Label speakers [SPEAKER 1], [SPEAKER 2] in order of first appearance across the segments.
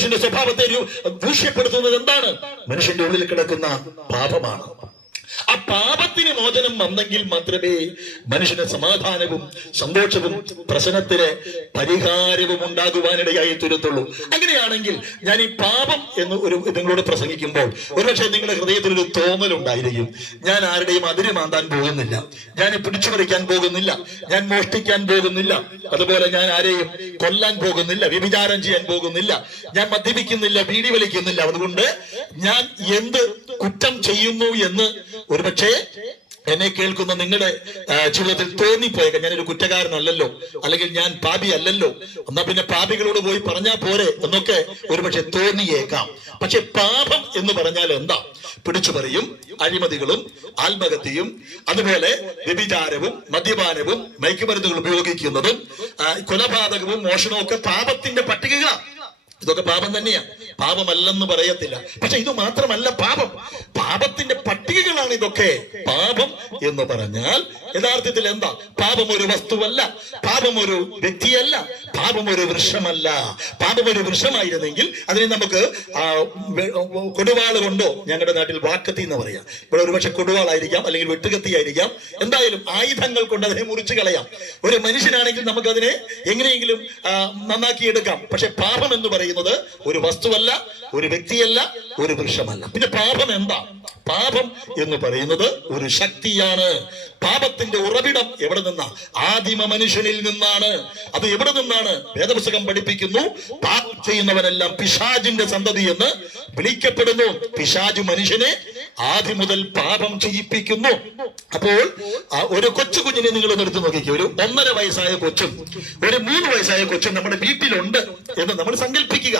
[SPEAKER 1] മനുഷ്യന്റെ സ്വഭാവത്തെ ദൂഷ്യപ്പെടുത്തുന്നത് എന്താണ്? മനുഷ്യന്റെ ഉള്ളിൽ കിടക്കുന്ന പാപമാണ്. ആ പാപത്തിന് മോചനം വന്നെങ്കിൽ മാത്രമേ മനുഷ്യന് സമാധാനവും സന്തോഷവും പ്രശ്നത്തിന് പരിഹാരവും ഉണ്ടാകുവാനിടയായി തീരത്തുള്ളൂ. അങ്ങനെയാണെങ്കിൽ ഞാൻ ഈ പാപം എന്ന് ഒരു നിങ്ങളോട് പ്രസംഗിക്കുമ്പോൾ ഒരുപക്ഷെ നിങ്ങളുടെ ഹൃദയത്തിൽ ഒരു തോന്നൽ ഉണ്ടായിരിക്കും. ഞാൻ ആരുടെയും അതിര് മാന്താൻ പോകുന്നില്ല. ഞാൻ പിടിച്ചു പറിക്കാൻ പോകുന്നില്ല. ഞാൻ മോഷ്ടിക്കാൻ പോകുന്നില്ല. അതുപോലെ ഞാൻ ആരെയും കൊല്ലാൻ പോകുന്നില്ല. വ്യഭിചാരം ചെയ്യാൻ പോകുന്നില്ല. ഞാൻ മദ്യപിക്കുന്നില്ല. ബീഡി വലിക്കുന്നില്ല അതുകൊണ്ട് ഞാൻ എന്ത് കുറ്റം ചെയ്യുന്നു എന്ന് ഒരുപക്ഷെ എന്നെ കേൾക്കുന്ന നിങ്ങളുടെ ജീവിതത്തിൽ തോന്നിപ്പോയേക്കാം. ഞാനൊരു കുറ്റക്കാരനല്ലല്ലോ. അല്ലെങ്കിൽ ഞാൻ പാപി അല്ലല്ലോ എന്നാ പിന്നെ പാപികളോട് പോയി പറഞ്ഞാൽ പോരെ എന്നൊക്കെ ഒരുപക്ഷെ തോന്നിയേക്കാം. പക്ഷെ പാപം എന്ന് പറഞ്ഞാൽ എന്താ? പിടിച്ചു പറയും അഴിമതികളും ആത്മഹത്യയും അതുപോലെ വ്യഭിചാരവും മദ്യപാനവും മയക്കുമരുന്നുകൾ ഉപയോഗിക്കുന്നതും കൊലപാതകവും മോഷണവും ഒക്കെ പാപത്തിന്റെ പട്ടികകളാണ് ഇതൊക്കെ പാപം തന്നെയാ. പാപമല്ലെന്ന് പറയത്തില്ല. പക്ഷെ ഇത് മാത്രമല്ല പാപം. പാപത്തിന്റെ പട്ടികകളാണ് ഇതൊക്കെ. പാപം എന്ന് പറഞ്ഞാൽ യഥാർത്ഥത്തിൽ എന്താ? പാപം ഒരു വസ്തുവല്ല. പാപം ഒരു വ്യക്തിയല്ല. പാപം ഒരു വൃക്ഷമല്ല. പാപം ഒരു വൃക്ഷമായിരുന്നെങ്കിൽ അതിനെ നമുക്ക് കൊടുവാൾ കൊണ്ടോ ഞങ്ങളുടെ നാട്ടിൽ വാക്കത്തി എന്ന് പറയാം. ഇവിടെ ഒരുപക്ഷെ കൊടുവാളായിരിക്കാം അല്ലെങ്കിൽ വെട്ടുകത്തി ആയിരിക്കാം എന്തായാലും ആയുധങ്ങൾ കൊണ്ട് അതിനെ മുറിച്ചു കളയാം. ഒരു മനുഷ്യനാണെങ്കിൽ നമുക്ക് അതിനെ എങ്ങനെയെങ്കിലും നന്നാക്കി നന്നാക്കിയെടുക്കാം. പക്ഷെ പാപം എന്ന് പറയുന്നത് ഒരു വസ്തുവല്ല ഒരു വ്യക്തിയല്ല ഒരു വൃക്ഷമല്ല. പിന്നെ പാപം എന്താ? പാപം എന്ന് പറയുന്നത് ഒരു ശക്തിയാണ്. പാപത്തിന്റെ ഉറവിടം എവിടെ നിന്നാ? ആദിമ മനുഷ്യനിൽ നിന്നാണ്. അത് എവിടെ നിന്നാണ്? വേദപുസ്തകം പഠിപ്പിക്കുന്നു പാപം ചെയ്യുന്നവരെല്ലാം പിശാജിന്റെ സന്തതി എന്ന് വിളിക്കപ്പെടുന്നു. പിശാജ് മനുഷ്യനെ ആദ്യം മുതൽ പാപം ചെയ്യിപ്പിക്കുന്നു. അപ്പോൾ ഒരു കൊച്ചു കുഞ്ഞിനെ നിങ്ങൾ എടുത്ത് നോക്കിക്കോ. ഒരു ഒന്നര വയസ്സായ കൊച്ചും ഒരു മൂന്ന് വയസ്സായ കൊച്ചും നമ്മുടെ വീട്ടിലുണ്ട് എന്ന് നമ്മൾ സങ്കല്പിക്കുക.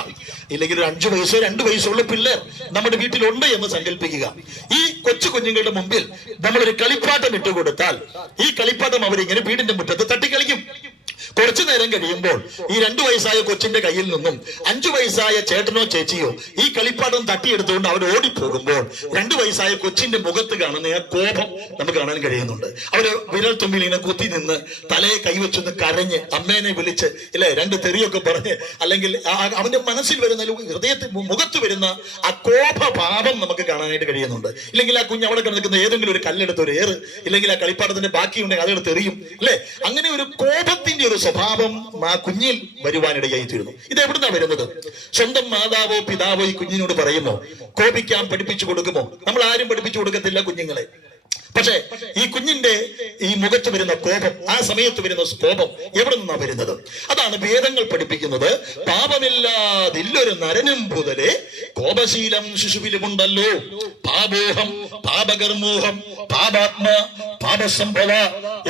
[SPEAKER 1] ഇല്ലെങ്കിൽ ഒരു അഞ്ചു വയസ്സോ രണ്ട് വയസ്സുള്ള പിള്ളേർ നമ്മുടെ വീട്ടിലുണ്ട് എന്ന് സങ്കല്പിക്കുക. ഈ കൊച്ചു കുഞ്ഞുങ്ങളുടെ മുമ്പിൽ നമ്മളൊരു കളിപ്പാട്ടം ഇട്ടുകൊടുത്താൽ ഈ കളിപ്പാട്ടം അവരിങ്ങനെ വീടിന്റെ മുറ്റത്ത് തട്ടിക്കളിക്കും. കുറച്ചു നേരം കഴിയുമ്പോൾ ഈ രണ്ടു വയസ്സായ കൊച്ചിന്റെ കയ്യിൽ നിന്നും അഞ്ചു വയസ്സായ ചേട്ടനോ ചേച്ചിയോ ഈ കളിപ്പാട്ടം തട്ടിയെടുത്തുകൊണ്ട് അവർ ഓടിപ്പോകുമ്പോൾ രണ്ടു വയസ്സായ കൊച്ചിന്റെ മുഖത്ത് കാണുന്ന ആ കോപം നമുക്ക് കാണാൻ കഴിയുന്നുണ്ട്. അവർ വിരൽ തുമ്പിൽ ഇങ്ങനെ കുത്തി നിന്ന് തലയെ കൈവച്ചൊന്ന് കരഞ്ഞ് അമ്മേനെ വിളിച്ച് അല്ലെ രണ്ട് തെറിയൊക്കെ പറഞ്ഞ് അല്ലെങ്കിൽ അവന്റെ മനസ്സിൽ വരുന്ന ഹൃദയത്തിൽ മുഖത്ത് വരുന്ന ആ കോപഭാവം നമുക്ക് കാണാനായിട്ട് കഴിയുന്നുണ്ട്. ഇല്ലെങ്കിൽ ആ കുഞ്ഞ് അവിടെ കിടക്കുന്ന ഏതെങ്കിലും ഒരു കല്ലെടുത്ത് ഒരു ഏറ് ഇല്ലെങ്കിൽ ആ കളിപ്പാട്ടത്തിന്റെ ബാക്കിയുണ്ടെങ്കിൽ അതെടുത്ത് എറിയും അല്ലെ? അങ്ങനെ ഒരു കോപത്തിന്റെ ഒരു സ്വഭാവം ആ കുഞ്ഞിൽ വരുവാനിടയായി തീരുന്നു ഇത് എവിടുന്നാണ് വരുന്നത്? സ്വന്തം മാതാവോ പിതാവോ ഈ കുഞ്ഞിനോട് പറയുമോ? കോപിക്കാൻ പഠിപ്പിച്ചു കൊടുക്കുമോ? നമ്മൾ ആരും പഠിപ്പിച്ചു കൊടുക്കത്തില്ല കുഞ്ഞുങ്ങളെ. പക്ഷേ ഈ കുഞ്ഞിന്റെ ഈ മുഖത്ത് വരുന്ന കോപം ആ സമയത്ത് വരുന്ന കോപം എവിടെ നിന്നാ വരുന്നത്? അതാണ് വേദങ്ങൾ പഠിപ്പിക്കുന്നത്. പാപമില്ലാതില്ലൊരു നരനും പുതലെ കോപശീലം ശിശുവിലുമുണ്ടല്ലോ. പാപോഹം പാപകർമോഹം പാപാത്മ പാപസംഭവ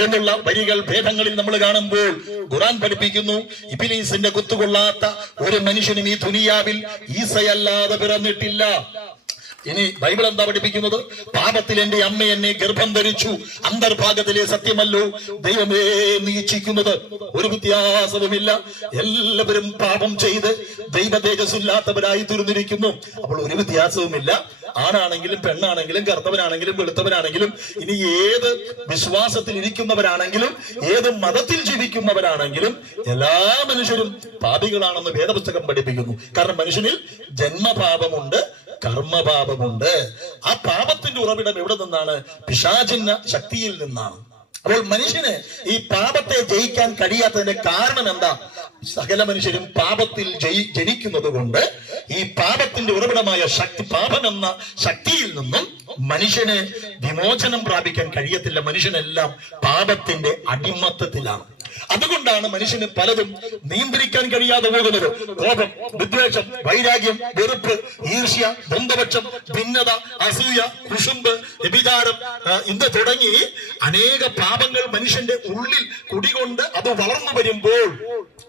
[SPEAKER 1] എന്നുള്ള വരികൾ ഭേദങ്ങളിൽ നമ്മൾ കാണുമ്പോൾ ഖുറാൻ പഠിപ്പിക്കുന്നു. ഇബിലീസിന്റെ കുത്തുകൊള്ളാത്ത ഒരു മനുഷ്യനും ഈ ദുനിയാവിൽ ഈസയല്ലാതെ പിറന്നിട്ടില്ല. ഇനി ബൈബിൾ എന്താ പഠിപ്പിക്കുന്നത്? പാപത്തിൽ എന്റെ അമ്മ എന്നെ ഗർഭം ധരിച്ചു. അന്തർഭാഗത്തിലെ സത്യമല്ലോ ദൈവമേ നീച്ചിക്കുന്നത്. ഒരു വ്യത്യാസവുമില്ല. എല്ലാവരും പാപം ചെയ്ത് ദൈവ തേജസ്സില്ലാത്തവരായി തീർന്നിരിക്കുന്നു. അപ്പോൾ ഒരു വ്യത്യാസവുമില്ല. ആണാണെങ്കിലും പെണ്ണാണെങ്കിലും കറുത്തവനാണെങ്കിലും വെളുത്തവനാണെങ്കിലും ഇനി ഏത് വിശ്വാസത്തിൽ ഇരിക്കുന്നവരാണെങ്കിലും ഏത് മതത്തിൽ ജീവിക്കുന്നവരാണെങ്കിലും എല്ലാ മനുഷ്യരും പാപികളാണെന്ന് വേദപുസ്തകം പഠിപ്പിക്കുന്നു. കാരണം മനുഷ്യനിൽ ജന്മപാപമുണ്ട് കർമ്മപാപമുണ്ട്. ആ പാപത്തിന്റെ ഉറവിടം എവിടെ നിന്നാണ്? പിശാചിന്ന ശക്തിയിൽ നിന്നാണ്. അപ്പോൾ മനുഷ്യന് ഈ പാപത്തെ ജയിക്കാൻ കഴിയാത്തതിന്റെ കാരണം എന്താ? സകല മനുഷ്യരും പാപത്തിൽ ജയി ജനിക്കുന്നത് കൊണ്ട് ഈ പാപത്തിന്റെ ഉറവിടമായ ശക്തി പാപം എന്ന ശക്തിയിൽ നിന്നും മനുഷ്യന് വിമോചനം പ്രാപിക്കാൻ കഴിയത്തില്ല. മനുഷ്യനെല്ലാം പാപത്തിന്റെ അടിമത്തത്തിലാണ്. അതുകൊണ്ടാണ് മനുഷ്യന് പലതും നിയന്ത്രിക്കാൻ കഴിയാതെ പോകുന്നത്. കോപം വിദ്വേഷം വൈരാഗ്യം വെറുപ്പ് ഈർഷ്യ ബന്ധപക്ഷം ഭിന്നത അസൂയ കുഷുമ്പ് വ്യഭിചാരം ഇന്ന് തുടങ്ങി അനേക പാപങ്ങൾ മനുഷ്യന്റെ ഉള്ളിൽ കുടികൊണ്ട് അത് വളർന്നു വരുമ്പോൾ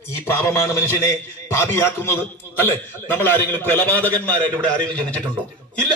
[SPEAKER 1] ഈ പാപമാണ് മനുഷ്യനെ പാപിയാക്കുന്നത്. അല്ലെ? നമ്മൾ ആരെങ്കിലും കൊലപാതകന്മാരായിട്ട് ഇവിടെ ആരെങ്കിലും ജനിച്ചിട്ടുണ്ടോ? ഇല്ല.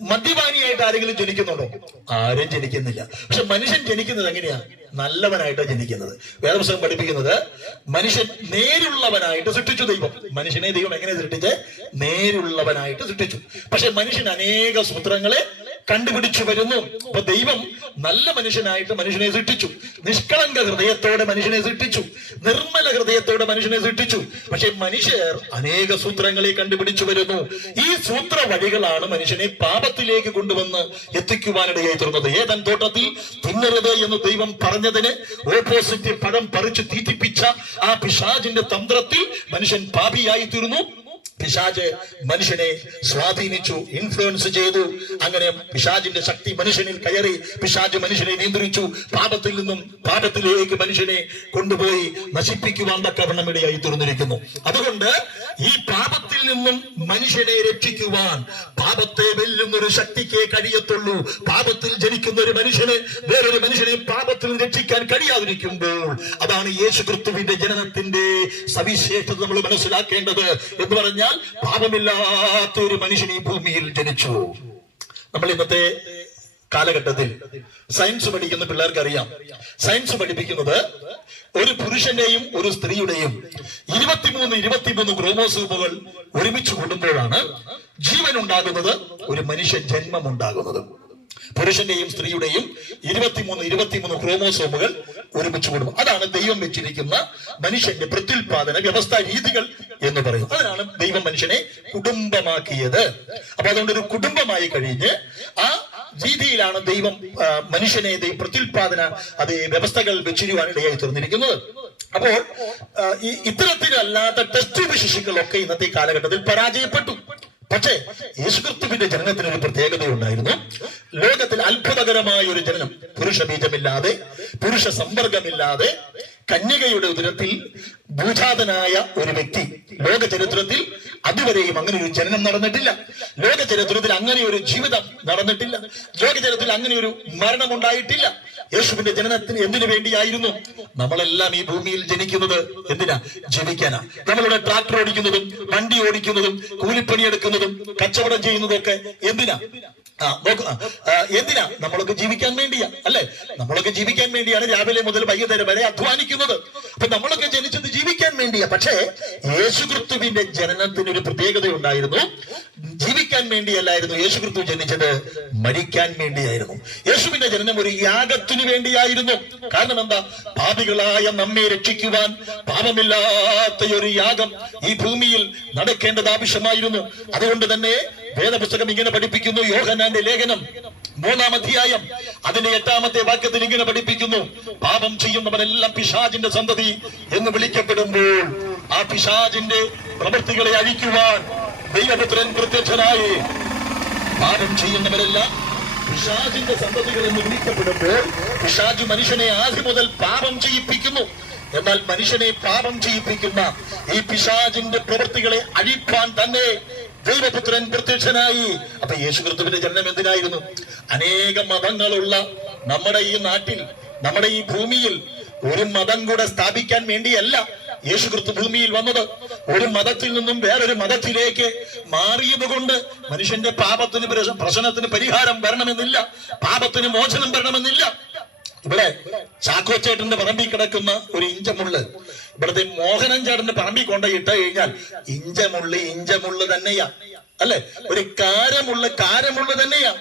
[SPEAKER 1] മദ്യപാനിയായിട്ട് ആരെങ്കിലും ജനിക്കുന്നുണ്ടോ? ആരും ജനിക്കുന്നില്ല. പക്ഷെ മനുഷ്യൻ ജനിക്കുന്നത് എങ്ങനെയാ? നല്ലവനായിട്ടാണ് ജനിക്കുന്നത്. വേദപുസ്തകം പഠിപ്പിക്കുന്നത് മനുഷ്യൻ നേരുള്ളവനായിട്ട് സൃഷ്ടിച്ചു ദൈവം. മനുഷ്യനെ ദൈവം എങ്ങനെ സൃഷ്ടിച്ച്? നേരുള്ളവനായിട്ട് സൃഷ്ടിച്ചു. പക്ഷെ മനുഷ്യൻ അനേക സൂത്രങ്ങളെ കണ്ടുപിടിച്ചു വരുന്നു. അപ്പൊ ദൈവം നല്ല മനുഷ്യനായിട്ട് മനുഷ്യനെ സൃഷ്ടിച്ചു. നിഷ്കളങ്ക ഹൃദയത്തോടെ മനുഷ്യനെ സൃഷ്ടിച്ചു. നിർമ്മല ഹൃദയത്തോടെ മനുഷ്യനെ സൃഷ്ടിച്ചു. പക്ഷെ മനുഷ്യർ അനേക സൂത്രങ്ങളെ കണ്ടുപിടിച്ചു വരുന്നു. ഈ സൂത്ര വഴികളാണ് മനുഷ്യനെ പാപത്തിലേക്ക് കൊണ്ടുവന്ന് എത്തിക്കുവാനിടയായി തീർന്നത്. ഏതൻ തോട്ടത്തിൽ തിന്നരുത് എന്ന് ദൈവം പറഞ്ഞതിന് ഓപ്പോസിറ്റ് പഴം പറിച്ചു തീറ്റിപ്പിച്ച ആ പിശാജിന്റെ തന്ത്രത്തിൽ മനുഷ്യൻ പാപിയായി തീർന്നു. പിശാജ് മനുഷ്യനെ സ്വാധീനിച്ചു ഇൻഫ്ലുവൻസ് ചെയ്തു. അങ്ങനെ പിശാജിന്റെ ശക്തി മനുഷ്യനിൽ കയറി പിശാജ് മനുഷ്യനെ നിയന്ത്രിച്ചു. പാപത്തിൽ നിന്നും പാപത്തിലേക്ക് മനുഷ്യനെ കൊണ്ടുപോയി നശിപ്പിക്കുവാൻ തക്കവണ്ണം ഇടയായി തീർന്നിരിക്കുന്നു. അതുകൊണ്ട് ഈ പാപത്തിൽ നിന്നും മനുഷ്യനെ രക്ഷിക്കുവാൻ പാപത്തെ വെല്ലുന്ന ഒരു ശക്തിക്ക് കഴിയത്തുള്ളൂ. പാപത്തിൽ ജനിക്കുന്ന ഒരു മനുഷ്യന് വേറൊരു മനുഷ്യനെ പാപത്തിൽ രക്ഷിക്കാൻ കഴിയാതിരിക്കുമ്പോൾ അതാണ് യേശു ക്രിസ്തുവിന്റെ ജനനത്തിന്റെ സവിശേഷത നമ്മൾ മനസ്സിലാക്കേണ്ടത് എന്ന് പറഞ്ഞാൽ പാപമില്ലാത്ത ഒരു മനുഷ്യൻ ഈ ഭൂമിയിൽ ജനിച്ചു. നമ്മൾ ഇന്നത്തെ കാലഘട്ടത്തിൽ സയൻസ് പഠിക്കുന്ന പിള്ളേർക്ക് അറിയാം സയൻസ് പഠിപ്പിക്കുന്നത് ഒരു പുരുഷന്റെയും ഒരു സ്ത്രീയുടെയും ഇരുപത്തിമൂന്ന് ഇരുപത്തിമൂന്ന് ക്രോമോസോമുകൾ ഒരുമിച്ച് കൂടുമ്പോഴാണ് ജീവൻ ഉണ്ടാകുന്നത് ഒരു മനുഷ്യ ജന്മം ഉണ്ടാകുന്നത് പുരുഷന്റെയും സ്ത്രീയുടെയും ഇരുപത്തിമൂന്ന് ഇരുപത്തിമൂന്ന് ക്രോമോസോമുകൾ ഒരുമിച്ച് കൂടും. അതാണ് ദൈവം വെച്ചിരിക്കുന്ന മനുഷ്യന്റെ പ്രത്യുൽപാദന വ്യവസ്ഥാ രീതികൾ എന്ന് പറയും അതിനാണ് ദൈവം മനുഷ്യനെ കുടുംബമാക്കിയത്. അപ്പൊ അതുകൊണ്ട് ഒരു കുടുംബമായി കഴിഞ്ഞ് ആ രീതിയിലാണ് ദൈവം മനുഷ്യനെ ദൈവം പ്രത്യുൽപാദന അതേ വ്യവസ്ഥകൾ വെച്ചിരുവാൻ ഇടയായി തീർന്നിരിക്കുന്നത്. അപ്പോൾ ഈ ഇത്തരത്തിലല്ലാത്ത ടെസ്റ്റ് ശിശുക്കളൊക്കെ ഇന്നത്തെ കാലഘട്ടത്തിൽ പരാജയപ്പെട്ടു. പക്ഷേ യേശുക്രിസ്തുവിന്റെ ജനനത്തിന് ഒരു പ്രത്യേകതയുണ്ടായിരുന്നു ലോകത്തിൽ അത്ഭുതകരമായ ഒരു ജനനം. പുരുഷ ബീജമില്ലാതെ പുരുഷ സമ്പർക്കമില്ലാതെ കന്യകയുടെ ഉദരത്തിൽ ഭൂജാതനായ ഒരു വ്യക്തി. ലോക ചരിത്രത്തിൽ അതുവരെയും അങ്ങനെ ഒരു ജനനം നടന്നിട്ടില്ല. ലോക ചരിത്രത്തിൽ അങ്ങനെ ഒരു ജീവിതം നടന്നിട്ടില്ല. ലോക ചരിത്രത്തിൽ അങ്ങനെ ഒരു മരണം ഉണ്ടായിട്ടില്ല യേശുവിന്റെ ജനനത്തിന് എന്തിനു വേണ്ടിയായിരുന്നു? നമ്മളെല്ലാം ഈ ഭൂമിയിൽ ജനിക്കുന്നത് എന്തിനാ? ജീവിക്കാനാ. നമ്മളുടെ ട്രാക്ടർ ഓടിക്കുന്നതും വണ്ടി ഓടിക്കുന്നതും കൂലിപ്പണിയെടുക്കുന്നതും കച്ചവടം ചെയ്യുന്നതും ഒക്കെ എന്തിനാ? ആ നോക്ക് ആ, ആ, എന്തിനാ? നമ്മളൊക്കെ ജീവിക്കാൻ വേണ്ടിയാ അല്ലെ? നമ്മളൊക്കെ ജീവിക്കാൻ വേണ്ടിയാണ് രാവിലെ മുതൽ വൈകുന്നേരം വരെ അധ്വാനിക്കുന്നത്. അപ്പൊ നമ്മളൊക്കെ ജനിച്ചത് ജീവിക്കാൻ വേണ്ടിയാ. പക്ഷേ യേശുക്രിസ്തുവിന്റെ ജനനത്തിന് ഒരു പ്രത്യേകത ഉണ്ടായിരുന്നു ജീവിക്കാൻ വേണ്ടിയല്ലായിരുന്നു യേശുക്രിസ്തു ജനിച്ചത് മരിക്കാൻ വേണ്ടിയായിരുന്നു. യേശുവിന്റെ ജനനം ഒരു യാഗത്തിനു വേണ്ടിയായിരുന്നു. കാരണം എന്താ? പാപികളായ നമ്മെ രക്ഷിക്കുവാൻ പാപമില്ലാത്ത ഒരു യാഗം ഈ ഭൂമിയിൽ നടക്കേണ്ടത് ആവശ്യമായിരുന്നു. അതുകൊണ്ട് തന്നെ വേദപുസ്തകം ഇങ്ങനെ പഠിപ്പിക്കുന്നു. യോഹനാന്റെ ലേഖനം മൂന്നാം അധ്യായം അതിന്റെ എട്ടാമത്തെ വാക്യത്തിൽ ഇങ്ങനെ പഠിപ്പിക്കുന്നു. പാപം ചെയ്യുന്നവരെല്ലാം പിശാജിന്റെ സന്തതി എന്ന് വിളിക്കപ്പെടുമ്പോൾ ആ പിശാജിന്റെ പ്രവൃത്തികളെ അഴിക്കുവാൻ ദൈവപുത്രൻ പ്രത്യക്ഷനായി. പാപം ചെയ്യുന്നവരെല്ലാം പിശാജിന്റെ സന്തതികൾ എന്ന് വിളിക്കപ്പെടുമ്പോൾ പിശാജ് മനുഷ്യനെ ആദ്യം മുതൽ പാപം ചെയ്യിപ്പിക്കുന്നു. എന്നാൽ മനുഷ്യനെ പാപം ചെയ്യിപ്പിക്കുന്ന ഈ പിശാജിന്റെ പ്രവൃത്തികളെ അഴിപ്പാൻ തന്നെ ദൈവപുത്രൻ പ്രത്യക്ഷനായി. അപ്പൊ യേശു ക്രിസ്തുവിന്റെ ജനനം എന്തിനായിരുന്നു? അനേക മതങ്ങളുള്ള നമ്മുടെ ഈ നാട്ടിൽ നമ്മുടെ ഈ ഭൂമിയിൽ ഒരു മതം കൂടെ സ്ഥാപിക്കാൻ വേണ്ടിയല്ല യേശു ക്രിസ്തു ഭൂമിയിൽ വന്നത്. ഒരു മതത്തിൽ നിന്നും വേറൊരു മതത്തിലേക്ക് മാറിയത് കൊണ്ട് മനുഷ്യന്റെ പാപത്തിന് പ്രശ്നത്തിന് പരിഹാരം വരണമെന്നില്ല പാപത്തിന് മോചനം വരണമെന്നില്ല. ഇവിടെ ചാക്കോച്ചേട്ടന്റെ പറമ്പിൽ കിടക്കുന്ന ഒരു ഇഞ്ചമുള്ള് ഇവിടുത്തെ മോഹനൻ ചേട്ടന് പറമ്പിൽ കൊണ്ട ഇട്ട് കഴിഞ്ഞാൽ ഇഞ്ചമുള്ളി ഇഞ്ചമുള്ളു തന്നെയാ. അല്ലെ? ഒരു കാരമുള്ള കാരമുള്ള തന്നെയാ.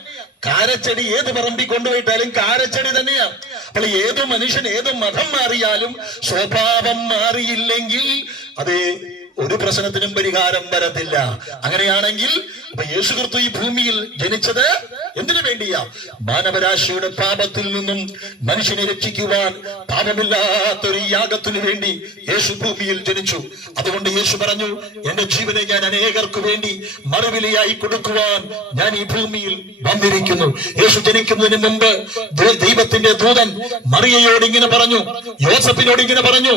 [SPEAKER 1] കാരച്ചെടി ഏത് പറമ്പി കൊണ്ടുപോയിട്ടാലും കാരച്ചെടി തന്നെയാ. അപ്പോൾ ഏത് മനുഷ്യൻ ഏത് മതം മാറിയാലും സ്വഭാവം മാറിയില്ലെങ്കിൽ അത് ഒരു പ്രശ്നത്തിനും പരിഹാരം വരത്തില്ല. അങ്ങനെയാണെങ്കിൽ അപ്പൊ യേശുക്രിസ്തു ഈ ഭൂമിയിൽ ജനിച്ചത് എന്തിനു വേണ്ടിയാ? മാനവരാശിയുടെ പാപത്തിൽ നിന്നും മനുഷ്യനെ രക്ഷിക്കുവാൻ പാപമില്ലാത്തൊരു യാഗത്തിനു വേണ്ടി യേശു ഭൂമിയിൽ ജനിച്ചു. അതുകൊണ്ട് യേശു പറഞ്ഞു എന്റെ ജീവനെ ഞാൻ അനേകർക്ക് വേണ്ടി മറുവിലയായി കൊടുക്കുവാൻ ഞാൻ ഈ ഭൂമിയിൽ വന്നിരിക്കുന്നു. യേശു ജനിക്കുന്നതിന് മുമ്പ് ദൈവത്തിന്റെ ദൂതൻ മറിയയോട് ഇങ്ങനെ പറഞ്ഞു യോസഫിനോട് ഇങ്ങനെ പറഞ്ഞു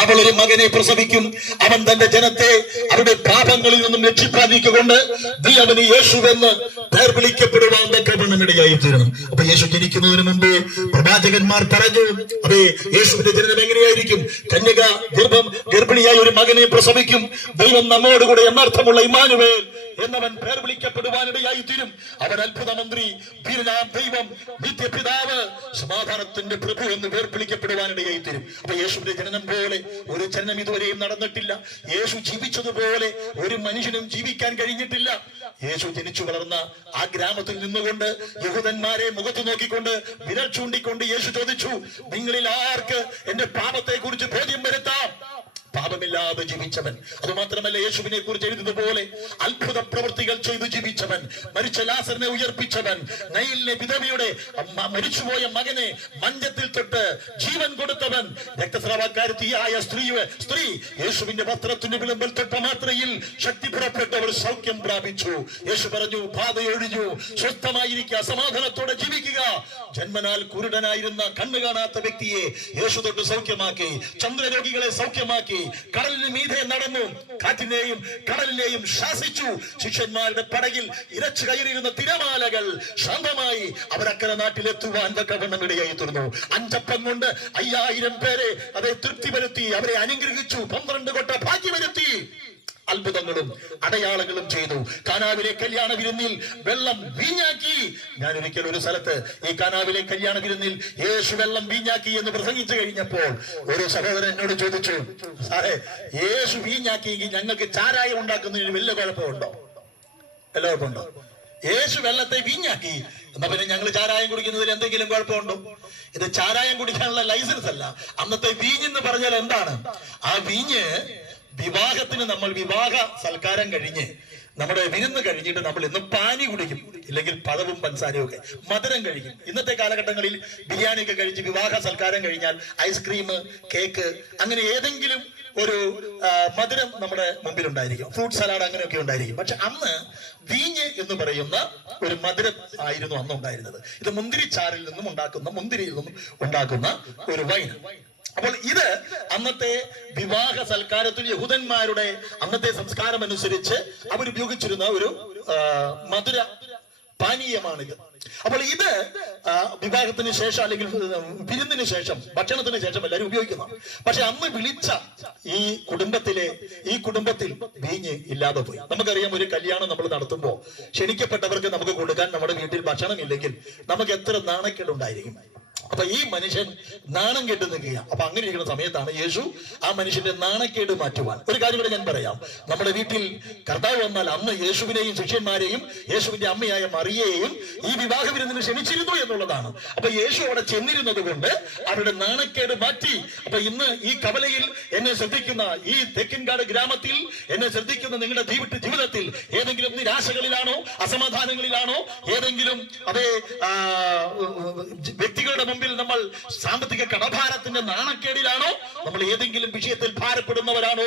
[SPEAKER 1] അവൾ ഒരു മകനെ പ്രസവിക്കും അവൻ തന്റെ ജനത്തെ അവരുടെ പാപങ്ങളിൽ നിന്നും രക്ഷിപ്പാതിക്കൊണ്ട് നീ അവന് യേശു എന്ന് പേർ വിളിക്കപ്പെടുവാൻ തക്കവണ്ണമിടയായി തീരണം. അപ്പൊ യേശു ജനിക്കുന്നതിന് മുമ്പ് പ്രവാചകന്മാർ പറഞ്ഞു അതെ യേശുവിന്റെ ജനനം എങ്ങനെയായിരിക്കും? കന്യക ഗർഭം ഗർഭിണിയായി ഒരു മകനെ പ്രസവിക്കും. ദൈവം നമ്മോടുകൂടെ എന്നർത്ഥമുള്ള ഇമാനുവേൽ എന്നവൻ പേർ വിളിക്കപ്പെടുവാനിടയായി തീരും. അവൻ അത്ഭുത മന്ത്രി ദൈവം നിത്യപിതാവ് സമാധാനത്തിന്റെ പ്രഭു എന്ന് പേർ വിളിക്കപ്പെടുവാനിടയായി തീരും. അപ്പൊ യേശുവിന്റെ ജനനം പോലെ ഒരു ജനനം ഇതുവരെയും നടന്നിട്ടില്ല. യേശു ജീവിച്ചതുപോലെ ഒരു മനുഷ്യനും ജീവിക്കാൻ കഴിഞ്ഞിട്ടില്ല. യേശു ജനിച്ചു വളർന്ന ആ ഗ്രാമത്തിൽ നിന്നുകൊണ്ട് യഹൂദന്മാരെ മുഖത്ത് നോക്കിക്കൊണ്ട് വിരൽ ചൂണ്ടിക്കൊണ്ട് യേശു ചോദിച്ചു നിങ്ങളിൽ ആർക്ക് എന്റെ പാപത്തെ കുറിച്ച് ബോധ്യം വരുത്താം? പാപമില്ലാതെ ജീവിച്ചവൻ. അത് മാത്രമല്ല യേശുവിനെ കുറിച്ച് എഴുതുന്നത് പോലെ അത്ഭുത പ്രവൃത്തികൾ ചെയ്തു ജീവിച്ചവൻ മരിച്ച ലാസറിനെ ഉയർപ്പിച്ചവൻ നൈലിലെ വിധവയുടെ മരിച്ചുപോയ മകനെ മഞ്ചത്തിൽ തൊട്ട് ജീവൻ കൊടുത്തവൻ രക്തസ്രാവക്കാരത്തിയായ സ്ത്രീ സ്ത്രീ യേശുവിന്റെ വസ്ത്രത്തിന്റെ വിളമ്പിൽ തൊട്ട മാത്രയിൽ ശക്തി പുറപ്പെട്ടവർ സൗഖ്യം പ്രാപിച്ചു. യേശു പറഞ്ഞു പാതയൊഴിഞ്ഞു സ്വസ്ഥമായിരിക്കുക സമാധാനത്തോടെ ജീവിക്കുക. ജന്മനാൽ കുരുടനായിരുന്ന കണ്ണു കാണാത്ത വ്യക്തിയെ യേശു തൊട്ട് സൗഖ്യമാക്കി ചന്ദ്രരോഗികളെ സൗഖ്യമാക്കി കടലിന് മീതെ നടന്നു. കാറ്റിനെയും കടലിനെയും ശാസിച്ചു. ശിഷ്യന്മാരുടെ പടകിൽ ഇരച്ചു കയറിയിരുന്ന തിരമാലകൾ ശാന്തമായി അവരക്കര നാട്ടിലെത്തുവാൻ ഇടയായി തീർന്നു. അഞ്ചപ്പം കൊണ്ട് അയ്യായിരം പേരെ അതെ തൃപ്തി വരുത്തി അവരെ അനുഗ്രഹിച്ചു. പന്ത്രണ്ട് കൊട്ട ഭാഗ്യം വരുത്തി അത്ഭുതങ്ങളും അടയാളങ്ങളും ചെയ്തു. കാനാവിലെ കല്യാണ വിരുന്നിൽ വെള്ളം വീഞ്ഞാക്കി. ഞാൻ ഒരിക്കൽ ഒരു സ്ഥലത്ത് ഈ കാനാവിലെ കല്യാണ വിരുന്നിൽ യേശു വെള്ളം വീഞ്ഞാക്കി എന്ന് പ്രസംഗിച്ചു കഴിഞ്ഞപ്പോൾ ഒരു സഹോദരൻ എന്നോട് ചോദിച്ചു സാറേ യേശു വീഞ്ഞാക്കിയെങ്കിൽ ഞങ്ങൾക്ക് ചാരായം ഉണ്ടാക്കുന്നതിന് വലിയ കുഴപ്പമുണ്ടോ? എല്ലാവർക്കും കുഴപ്പമുണ്ടോ യേശു വെള്ളത്തെ വീഞ്ഞാക്കി. എന്നാ പിന്നെ ഞങ്ങൾ ചാരായം കുടിക്കുന്നതിൽ എന്തെങ്കിലും കുഴപ്പമുണ്ടോ? ഇത് ചാരായം കുടിക്കാനുള്ള ലൈസൻസ് അല്ല അന്നത്തെ വീഞ്ഞെന്ന് പറഞ്ഞാൽ എന്താണ്? ആ വീഞ്ഞ് വിവാഹത്തിന് നമ്മൾ വിവാഹ സൽക്കാരം കഴിഞ്ഞ് നമ്മുടെ വിരുന്ന് കഴിഞ്ഞിട്ട് നമ്മൾ ഇന്ന് പാനി കുടിക്കും. ഇല്ലെങ്കിൽ പഴവും പഞ്ചസാരയും ഒക്കെ. മധുരം കഴിക്കും. ഇന്നത്തെ കാലഘട്ടങ്ങളിൽ ബിരിയാണി ഒക്കെ കഴിച്ച് വിവാഹ സൽക്കാരം കഴിഞ്ഞാൽ ഐസ്ക്രീം കേക്ക് അങ്ങനെ ഏതെങ്കിലും ഒരു മധുരം നമ്മുടെ മുമ്പിൽ ഉണ്ടായിരിക്കും ഫ്രൂട്ട് സലാഡ് അങ്ങനെയൊക്കെ ഉണ്ടായിരിക്കും. പക്ഷെ അന്ന് വീഞ്ഞ് എന്ന് പറയുന്ന ഒരു മധുരം ആയിരുന്നു അന്ന് ഉണ്ടായിരുന്നത് ഇത് മുന്തിരിച്ചാറിൽ നിന്നും ഉണ്ടാക്കുന്ന മുന്തിരിയിൽ നിന്നും ഉണ്ടാക്കുന്ന ഒരു വൈൻ അപ്പോൾ ഇത് അന്നത്തെ വിവാഹ സൽക്കാരത്തിൽ യഹൂദന്മാരുടെ അന്നത്തെ സംസ്കാരം അനുസരിച്ച് അവരുപയോഗിച്ചിരുന്ന ഒരു മധുര പാനീയമാണിത്. അപ്പോൾ ഇത് വിവാഹത്തിന് ശേഷം അല്ലെങ്കിൽ വിരുന്നിന് ശേഷം ഭക്ഷണത്തിന് ശേഷം എല്ലാവരും ഉപയോഗിക്കുന്ന. പക്ഷെ അന്ന് വിളിച്ച ഈ കുടുംബത്തിലെ ഈ കുടുംബത്തിൽ വീഞ്ഞ് ഇല്ലാതെ പോയി. നമുക്കറിയാം ഒരു കല്യാണം നമ്മൾ നടത്തുമ്പോൾ ക്ഷണിക്കപ്പെട്ടവർക്ക് നമുക്ക് കൊടുക്കാൻ നമ്മുടെ വീട്ടിൽ ഭക്ഷണം ഇല്ലെങ്കിൽ നമുക്ക് എത്ര നാണക്കേടുണ്ടായിരിക്കും. അപ്പൊ ഈ മനുഷ്യൻ നാണം കെട്ട് നിൽക്കുക അപ്പൊ അങ്ങനെ ഇരിക്കുന്ന സമയത്താണ് യേശു ആ മനുഷ്യന്റെ നാണക്കേട് മാറ്റുവാൻ. ഒരു കാര്യം കൂടെ ഞാൻ പറയാം. നമ്മുടെ വീട്ടിൽ കർത്താവ് വന്നാൽ അന്ന് യേശുവിനെയും ശിഷ്യന്മാരെയും യേശുവിന്റെ അമ്മയായ മറിയയെയും ഈ വിവാഹ വിരുന്നിന് ക്ഷണിച്ചിരുന്നു എന്നുള്ളതാണ്. അപ്പൊ യേശു അവിടെ ചെന്നിരുന്നത് കൊണ്ട് അവരുടെ നാണക്കേട് മാറ്റി. അപ്പൊ ഇന്ന് ഈ കവലയിൽ എന്നെ ശ്രദ്ധിക്കുന്ന ഈ തെക്കിൻകാട് ഗ്രാമത്തിൽ എന്നെ ശ്രദ്ധിക്കുന്ന നിങ്ങളുടെ ജീവിത ജീവിതത്തിൽ ഏതെങ്കിലും നിരാശകളിലാണോ അസമാധാനങ്ങളിലാണോ ഏതെങ്കിലും അതേ വ്യക്തികളുടെ മുമ്പിൽ നമ്മൾ സാമ്പത്തിക കടഭാരത്തിന്റെ നാണക്കേടിലാണോ? നമ്മൾ ഏതെങ്കിലും വിഷയത്തിൽ ഭാരപ്പെടുന്നവരാണോ?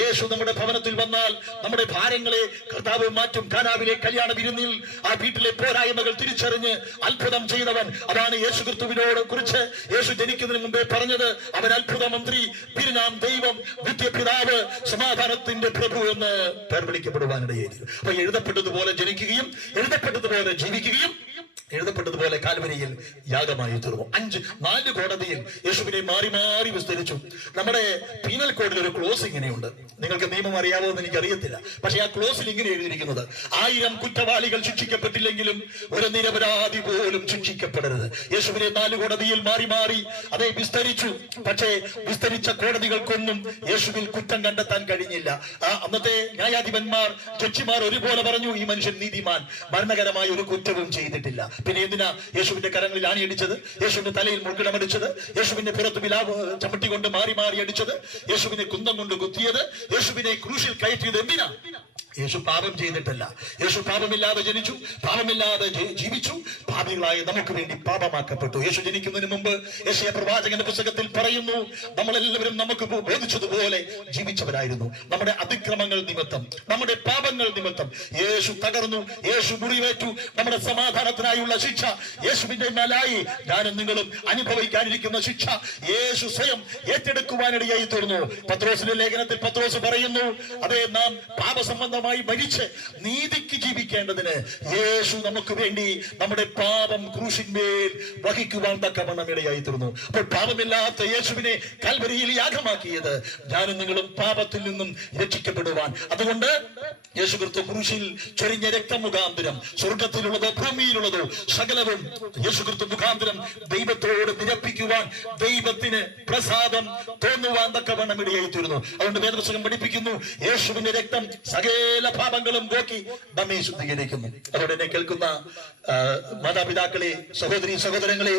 [SPEAKER 1] യേശു നമ്മുടെ ഭവനത്തിൽ വന്നാൽ നമ്മുടെ ഭാരങ്ങളെ കർത്താവ് മാറ്റും. കാനാവിലെ കല്യാണ വിരുന്നിൽ ആ വീട്ടിലെ പോരായ്മകൾ തിരിച്ചറിഞ്ഞ് അത്ഭുതം ചെയ്തവൻ അതാണ് യേശു ക്രിസ്തുവിനോട് കുറിച്ച് യേശു ജനിക്കുന്നതിന് മുമ്പേ പറഞ്ഞത്. അവൻ അത്ഭുത മന്ത്രി പിരിനാം ദൈവം നിത്യപിതാവ് സമാധാനത്തിന്റെ പ്രഭു എന്ന് പേർ വിളിക്കപ്പെടുവാനിടയായിരുന്നു അപ്പൊ എഴുതപ്പെട്ടതുപോലെ ജനിക്കുകയും എഴുതപ്പെട്ടതുപോലെ ജീവിക്കുകയും എഴുതപ്പെട്ടതുപോലെ കാൽവരിയിൽ യാഗമായി തീർന്നു. അഞ്ച് നാല് കോടതിയിൽ യേശുവിനെ മാറി മാറി വിസ്തരിച്ചു. നമ്മുടെ പീനൽ കോഡിൽ ഒരു ക്ലോസ് ഇങ്ങനെയുണ്ട്. നിങ്ങൾക്ക് നിയമം അറിയാവോ എന്ന് എനിക്ക് അറിയത്തില്ല പക്ഷെ ആ ക്ലോസിൽ ഇങ്ങനെ എഴുതിയിരിക്കുന്നത് ആയിരം കുറ്റവാളികൾ ശിക്ഷിക്കപ്പെട്ടില്ലെങ്കിലും ഒരു നിരപരാധി പോലും ശിക്ഷിക്കപ്പെടരുത്. യേശുവിനെ നാല് കോടതിയിൽ മാറി മാറി അതേ വിസ്തരിച്ചു. പക്ഷേ വിസ്തരിച്ച കോടതികൾക്കൊന്നും യേശുവിൽ കുറ്റം കണ്ടെത്താൻ കഴിഞ്ഞില്ല. ആ അന്നത്തെ ന്യായാധിപന്മാർ ജഡ്ജിമാർ ഒരുപോലെ പറഞ്ഞു ഈ മനുഷ്യൻ നീതിമാൻ മരണകരമായ ഒരു കുറ്റവും ചെയ്തിട്ടില്ല. പിന്നെ എന്തിനാ യേശുവിന്റെ കരങ്ങളിൽ ആണി അടിച്ചത്? യേശുവിന്റെ തലയിൽ മുൾക്കിടമടിച്ചത് യേശുവിന്റെ പുറത്ത് വിലാപ ചമ്മട്ടി കൊണ്ട് മാറി മാറി അടിച്ചത്? യേശുവിനെ കുന്തം കൊണ്ട് കുത്തിയത്? യേശുവിനെ ക്രൂശിൽ കയറ്റിയത് എന്തിനാ? യേശു പാപം ചെയ്തിട്ടല്ല. യേശു പാപമില്ലാതെ ജനിച്ചു പാപമില്ലാതെ ജീവിച്ചു പാപികളായി നമുക്ക് വേണ്ടി പാപമാക്കപ്പെട്ടു. യേശു ജനിക്കുന്നതിന് മുമ്പ് യേശയ പ്രവാചകന്റെ പുസ്തകത്തിൽ പറയുന്നു നമ്മളെല്ലാവരും നമുക്ക് ബോധിച്ചതുപോലെ ജീവിച്ചവരായിരുന്നു. നമ്മുടെ അതിക്രമങ്ങൾ നിമിത്തം നമ്മുടെ പാപങ്ങൾ നിമിത്തം യേശു തകർന്നു യേശു മുറിവേറ്റു. നമ്മുടെ സമാധാനത്തിനായുള്ള ശിക്ഷ യേശുവിന്റെ മേലായി. ഞാനും നിങ്ങളും അനുഭവിക്കാനിരിക്കുന്ന ശിക്ഷ യേശു സ്വയം ഏറ്റെടുക്കുവാനിടയായി തീർന്നു. പത്രോസിന്റെ ലേഖനത്തിൽ പത്രോസ് പറയുന്നു അതെ നാം പാപസംബന്ധമായി മരിച്ച് നീതിക്ക് ജീവിക്കേണ്ടതിന് യേശു നമുക്ക് വേണ്ടി നമ്മുടെ പാപം ക്രൂശിന്മേൽ വഹിക്കുവാൻ തക്കവണ്ണം ഇടയായി തീർന്നു അപ്പോൾ പാപമില്ലാത്ത യേശുവിനെ കൽവരിയിൽ യാഗമാക്കിയത് ഞാനും നിങ്ങളും പാപത്തിൽ നിന്നും രക്ഷിക്കപ്പെടുവാൻ. അതുകൊണ്ട് യേശു ക്രിസ്തു ക്രൂശിൽ ചൊരിഞ്ഞ രക്തം മുഖാന്തരം സ്വർഗത്തിലുള്ളതോ ഭൂമിയിലുള്ളതോ സകലവും യേശു ക്രിസ്തു മുഖാന്തരം ദൈവത്തോട് നിരപ്പിക്കുവാൻ ദൈവത്തിന് പ്രസാദം തോന്നുവാൻ തക്കവണ്ണം ഇടയായി തീരുന്നു അതുകൊണ്ട് വേദപുസ്തകം പഠിപ്പിക്കുന്നു യേശുവിന്റെ രക്തം സകല പാപങ്ങളും നോക്കി നമ്മെ ശുദ്ധീകരിക്കുന്നു. അതോടെ എന്നെ കേൾക്കുന്ന മാതാപിതാക്കളെ സഹോദരി സഹോദരങ്ങളെ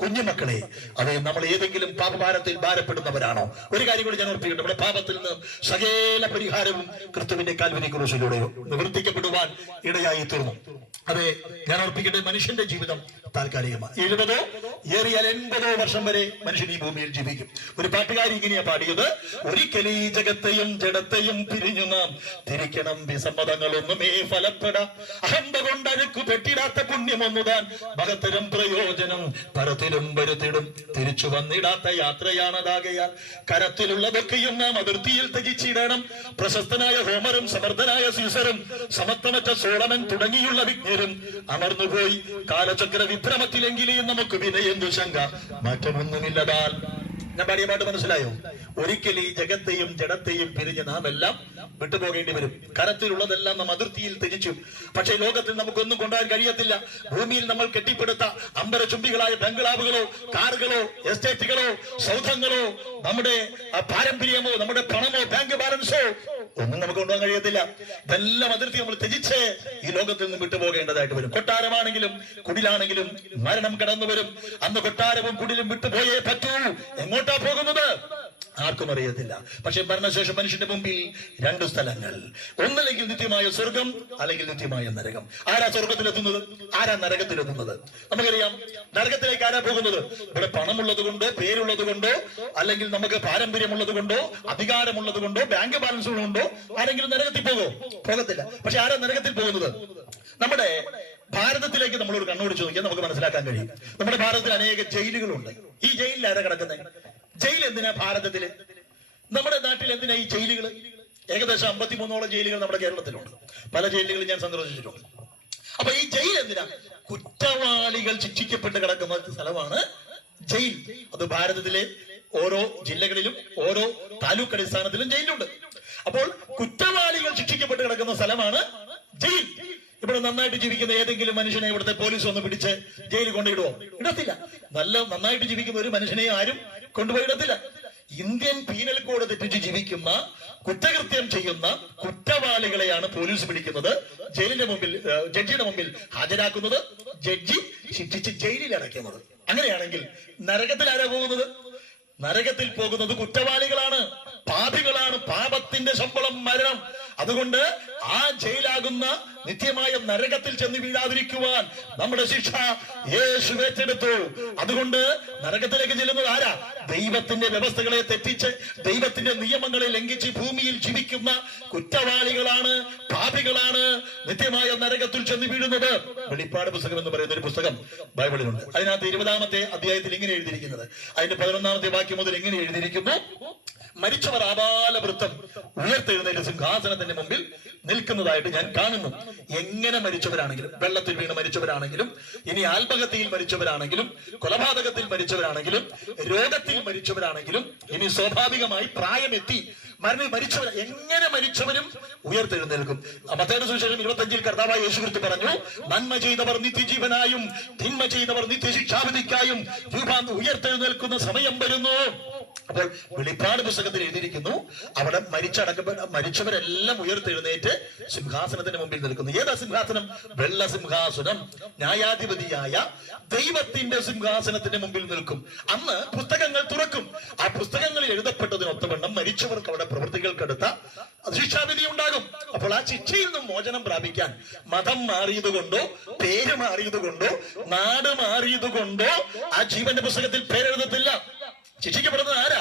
[SPEAKER 1] കുഞ്ഞുമക്കളെ അതെ നമ്മൾ ഏതെങ്കിലും പാപഭാരത്തിൽ ഭാരപ്പെടുന്നവരാണോ? ഒരു കാര്യം കൂടി ഞാൻ ഓർപ്പിക്കട്ടെ. നമ്മുടെ പാപത്തിൽ നിന്ന് സകല പരിഹാരവും ക്രിസ്തുവിന്റെ കാൽവരി കുറിച്ചിലൂടെ നിവർത്തിക്കപ്പെടുവാൻ ഇടയായി തീർന്നു. അതെ ഞാൻ ഓർപ്പിക്കട്ടെ മനുഷ്യന്റെ ജീവിതം താൽക്കാലികമാണ്. എഴുപതോ ഏറിയാൽ എൺപതോ വർഷം വരെ മനുഷ്യൻ ഈ ഭൂമിയിൽ ജീവിക്കും. ഒരു പാട്ടുകാരി ഇങ്ങനെയാ പാടിയത് ഒരിക്കൽ ഈ ജഗത്തെയും ജഡത്തെയും പിരിഞ്ഞു നാം തിരിക്കണം വിസമ്മതങ്ങളൊന്നുമേ ഫലപ്പെട. അഹന്ത കൊണ്ടഴുക്കു തെറ്റിടാത്ത പുണ്യമൊന്നുതാൻ ഭഗത്തിനും പ്രയോജനം പരത്തിലും വരുത്തിടും. തിരിച്ചു വന്നിടാത്ത യാത്രയാണതാകയാൽ കരത്തിലുള്ളതൊക്കെയും നാം അതിർത്തിയിൽ ത്യജിച്ചിടണം. പ്രശസ്തനായ ഹോമറും സമർത്ഥനായ സീസറും സമത്വമറ്റ സോളമൻ തുടങ്ങിയുള്ള വിജ്ഞരും അമർന്നുപോയി. കാലചക്ര വിഭ്രമത്തിലെങ്കിലും നമുക്ക് വിനയെന്തു ശങ്ക? മാറ്റമൊന്നുമില്ലതാൽ ഞാൻ പാടിയപാട്ട് മനസ്സിലായോ? ഒരിക്കൽ ഈ ജഗത്തെയും ജഡത്തെയും പിരിഞ്ഞ് നാം എല്ലാം വിട്ടുപോകേണ്ടി വരും. കരത്തിലുള്ളതെല്ലാം നാം അതിർത്തിയിൽ തിരിച്ചു പക്ഷേ ലോകത്തിൽ നമുക്കൊന്നും കൊണ്ടുപോകാൻ കഴിയത്തില്ല. ഭൂമിയിൽ നമ്മൾ കെട്ടിപ്പടുത്ത അമ്പര ചുംബികളായ ബംഗ്ലാവുകളോ കാറുകളോ എസ്റ്റേറ്റുകളോ സൗധങ്ങളോ നമ്മുടെ പാരമ്പര്യമോ നമ്മുടെ പണമോ ബാങ്ക് ബാലൻസോ ഒന്നും നമുക്ക് കൊണ്ടുപോകാൻ കഴിയത്തില്ല. ഇതെല്ലാം അതിർത്തി നമ്മൾ ത്യജിച്ച് ഈ ലോകത്തിൽ നിന്ന് വിട്ടുപോകേണ്ടതായിട്ട് വരും. കൊട്ടാരമാണെങ്കിലും കുടിലാണെങ്കിലും മരണം കടന്നു വരും അന്ന് കൊട്ടാരവും കുടിലും വിട്ടുപോയേ പറ്റൂ. എങ്ങോട്ടാ പോകുന്നത്? ആർക്കും അറിയത്തില്ല. പക്ഷെ മരണശേഷം മനുഷ്യന്റെ മുമ്പിൽ രണ്ട് സ്ഥലങ്ങൾ. ഒന്നല്ലെങ്കിൽ നിത്യമായ സ്വർഗം അല്ലെങ്കിൽ നിത്യമായ നരകം. ആരാ സ്വർഗത്തിലെത്തുന്നത്? ആരാ നരകത്തിലെത്തുന്നത്? നമുക്കറിയാം നരകത്തിലേക്ക് ആരാ പോകുന്നത്? ഇവിടെ പണമുള്ളത് കൊണ്ടോ പേരുള്ളത് കൊണ്ടോ അല്ലെങ്കിൽ നമുക്ക് പാരമ്പര്യമുള്ളത് കൊണ്ടോ അധികാരമുള്ളത് കൊണ്ടോ ബാങ്ക് ബാലൻസ് കൊണ്ടോ ആരെങ്കിലും നരകത്തിൽ പോകുമോ? പോകത്തില്ല. പക്ഷെ ആരാ നരകത്തിൽ പോകുന്നത്? നമ്മുടെ ഭാരതത്തിലേക്ക് നമ്മളൊരു കണ്ണോടിച്ച് നോക്കിയാൽ നമുക്ക് മനസ്സിലാക്കാൻ കഴിയും. നമ്മുടെ ഭാരതത്തിൽ അനേക ജയിലുകളുണ്ട്. ഈ ജയിലിൽ ആരാ കിടക്കുന്നത് ജയിൽ എന്തിനാ ഭാരതത്തിൽ? നമ്മുടെ നാട്ടിൽ എന്തിനാ ഈ ജയിലുകൾ ഏകദേശം അമ്പത്തിമൂന്നോളം ജയിലുകൾ നമ്മുടെ കേരളത്തിലുണ്ട്. പല ജയിലുകളും ഞാൻ സന്ദർശിച്ചിട്ടുണ്ട്. അപ്പൊ ഈ ജയിൽ എന്തിനാ? കുറ്റവാളികൾ ശിക്ഷിക്കപ്പെട്ട് കിടക്കുന്ന സ്ഥലമാണ് ജയിൽ. അത് ഭാരതത്തിലെ ഓരോ ജില്ലകളിലും ഓരോ താലൂക്ക് അടിസ്ഥാനത്തിലും ജയിലുണ്ട്. അപ്പോൾ കുറ്റവാളികൾ ശിക്ഷിക്കപ്പെട്ട് കിടക്കുന്ന സ്ഥലമാണ് ജയിൽ. ഇവിടെ നന്നായിട്ട് ജീവിക്കുന്ന ഏതെങ്കിലും മനുഷ്യനെ ഇവിടുത്തെ പോലീസ് ഒന്ന് പിടിച്ച് ജയിലിൽ കൊണ്ടിടുവോ ഇടത്തില്ല. നല്ല നന്നായിട്ട് ജീവിക്കുന്ന ഒരു മനുഷ്യനെ ആരും കൊണ്ടുപോയി ഇടത്തില്ല ഇന്ത്യൻ പീനൽ കോഡ് തെറ്റിച്ച് ജീവിക്കുന്ന കുറ്റകൃത്യം ചെയ്യുന്ന കുറ്റവാളികളെയാണ് പോലീസ് പിടിക്കുന്നത്. ജയിലിന്റെ മുമ്പിൽ ജഡ്ജിയുടെ മുമ്പിൽ ഹാജരാക്കുന്നത് ജഡ്ജി ശിക്ഷിച്ച് ജയിലിൽ അടയ്ക്കുന്നത്. അങ്ങനെയാണെങ്കിൽ നരകത്തിൽ ആരാ പോകുന്നത്? നരകത്തിൽ പോകുന്നത് കുറ്റവാളികളാണ്. പാപികളാണ്. പാപത്തിന്റെ ശമ്പളം മരണം. അതുകൊണ്ട് ആ ജയിലാകുന്ന നിത്യമായ നരകത്തിൽ ചെന്ന് വീഴാതിരിക്കുവാൻ നമ്മുടെ ശിക്ഷ യേശു ഏറ്റെടുത്തു. അതുകൊണ്ട് നരകത്തിലേക്ക് ചെല്ലുന്നത് ആരാ? ദൈവത്തിന്റെ വ്യവസ്ഥകളെ തെറ്റിച്ച് ദൈവത്തിന്റെ നിയമങ്ങളെ ലംഘിച്ച് ഭൂമിയിൽ ജീവിക്കുന്ന കുറ്റവാളികളാണ് പാപികളാണ് നിത്യമായ നരകത്തിൽ ചെന്ന് വീഴുന്നത്. വെളിപ്പാട് പുസ്തകം എന്ന് പറയുന്ന ഒരു പുസ്തകം ബൈബിളിലുണ്ട്. അതിനകത്ത് ഇരുപതാമത്തെ അധ്യായത്തിൽ ഇങ്ങനെ എഴുതിയിരിക്കുന്നത്. അതിന്റെ പതിനൊന്നാമത്തെ വാക്യം മുതൽ ഇങ്ങനെ എഴുതിയിരിക്കുന്നു. മരിച്ചവർ ആപാലവൃത്തം ഉയർത്തെഴുന്നേറ്റ് സിംഹാസനത്തിന്റെ മുമ്പിൽ നിൽക്കുന്നതായിട്ട് ഞാൻ കാണുന്നു. എങ്ങനെ മരിച്ചവരാണെങ്കിലും വെള്ളത്തിൽ വീണ് മരിച്ചവരാണെങ്കിലും ഇനി ആത്മഹത്യയിൽ മരിച്ചവരാണെങ്കിലും കൊലപാതകത്തിൽ മരിച്ചവരാണെങ്കിലും രോഗത്തിൽ മരിച്ചവരാണെങ്കിലും ഇനി സ്വാഭാവികമായി പ്രായമെത്തി മരണ മരിച്ചവർ എങ്ങനെ മരിച്ചവരും ഉയർത്തെഴുന്നേൽക്കും. മത്തേടെ സുവിശേഷം ഇരുപത്തഞ്ചിൽ കർത്താവായ യേശുക്രിസ്തു പറഞ്ഞു നന്മ ചെയ്തവർ നിത്യജീവനായും തിന്മ ചെയ്തവർ നിത്യശിക്ഷാവിധിക്കായും രൂപാന്ത ഉയർത്തെഴുന്നേൽക്കുന്ന സമയം വരുന്നു. അപ്പോൾ വെളിപ്പാട് പുസ്തകത്തിൽ എഴുതിയിരിക്കുന്നു. അവിടെ മരിച്ചടക്കപ്പെട്ട മരിച്ചവരെല്ലാം ഉയർത്തെഴുന്നേറ്റ് സിംഹാസനത്തിന് മുമ്പിൽ നിൽക്കുന്നു. ഏതാ സിംഹാസനം? വെള്ള സിംഹാസനം. ന്യായാധിപതിയായ ദൈവത്തിന്റെ സിംഹാസനത്തിന്റെ മുമ്പിൽ നിൽക്കും. അന്ന് പുസ്തകങ്ങൾ തുറക്കും. ആ പുസ്തകങ്ങളിൽ എഴുതപ്പെട്ടതിനൊത്തവണ്ണം മരിച്ചവർക്ക് അവിടെ പ്രവൃത്തികൾക്കെടുത്ത ശിക്ഷാവിധി ഉണ്ടാകും. അപ്പോൾ ആ ശിക്ഷയിൽ നിന്നും മോചനം പ്രാപിക്കാൻ മതം മാറിയത് കൊണ്ടോ പേര് മാറിയത് കൊണ്ടോ നാട് മാറിയത് കൊണ്ടോ ആ ജീവന്റെ പുസ്തകത്തിൽ പേരെഴുതത്തില്ല. ശിക്ഷിക്കപ്പെടുന്നത് ആരാ?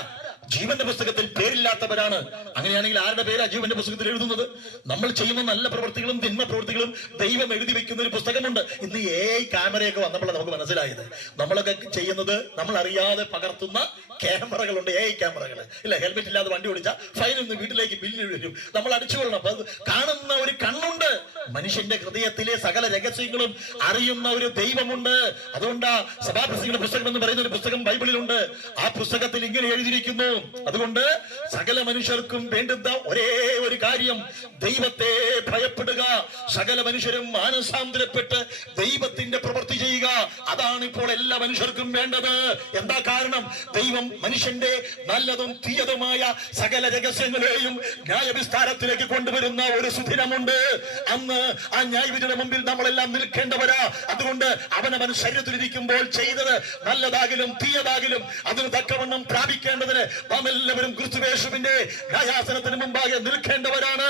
[SPEAKER 1] ജീവന്റെ പുസ്തകത്തിൽ പേരില്ലാത്തവരാണ്. അങ്ങനെയാണെങ്കിൽ ആരുടെ പേരാ ജീവന്റെ പുസ്തകത്തിൽ എഴുതുന്നത്? നമ്മൾ ചെയ്യുന്ന നല്ല പ്രവൃത്തികളും തിന്മ പ്രവൃത്തികളും ദൈവം എഴുതി വെക്കുന്ന ഒരു പുസ്തകമുണ്ട്. ഇന്ന് ഏ ക്യാമറയൊക്കെ വന്നപ്പോഴാണ് നമുക്ക് മനസ്സിലായത്. നമ്മളൊക്കെ ചെയ്യുന്നത് നമ്മൾ അറിയാതെ പകർത്തുന്ന ക്യാമറകളുണ്ട് ഏ ക്യാമറകൾ ഇല്ല ഹെൽമെറ്റ് ഇല്ലാതെ വണ്ടി ഓടിച്ചാൽ ഫൈൻ ഒന്ന് വീട്ടിലേക്ക് ബില്ല് വരും. നമ്മൾ അടിച്ചു കൊള്ളണം. അപ്പൊ കാണുന്ന ഒരു കണ്ണുണ്ട്. മനുഷ്യന്റെ ഹൃദയത്തിലെ സകല രഹസ്യങ്ങളും അറിയുന്ന ഒരു ദൈവമുണ്ട്. അതുകൊണ്ടാ സഭാപ്രസംഗ പുസ്തകം എന്ന് പറയുന്ന ഒരു പുസ്തകം ബൈബിളിലുണ്ട്. ആ പുസ്തകത്തിൽ ഇങ്ങനെ എഴുതിയിരിക്കുന്നു. അതുകൊണ്ട് സകല മനുഷ്യർക്കും വേണ്ടുന്ന ഒരേ ഒരു കാര്യം ദൈവത്തെ ഭയപ്പെടുക. സകല മനുഷ്യരും മാനസാന്തരപ്പെട്ട് ദൈവത്തിന്റെ പ്രവൃത്തി ചെയ്യുക. അതാണ് ഇപ്പോൾ എല്ലാ മനുഷ്യർക്കും വേണ്ടത്. എന്താ കാരണം? ദൈവം മനുഷ്യന്റെ നല്ലതും തീയതുമായ സകല രഹസ്യങ്ങളെയും ന്യായവിസ്താരത്തിലേക്ക് കൊണ്ടുവരുന്ന ഒരു സുദിനമുണ്ട്. അന്ന് ആ ന്യായവിധിയുടെ മുമ്പിൽ നമ്മളെല്ലാം നിൽക്കേണ്ടവരാ. അതുകൊണ്ട് അവനവൻ ശരീരത്തിലിരിക്കുമ്പോൾ ചെയ്തത് നല്ലതാകിലും തീയതാകിലും അതിന് തക്കവണ്ണം പ്രാപിക്കേണ്ടതിന് നാം എല്ലാവരും ക്രിസ്തുവേഷുവിന്റെ ന്യായാസനത്തിന് മുമ്പാകെ നിൽക്കേണ്ടവരാണ്.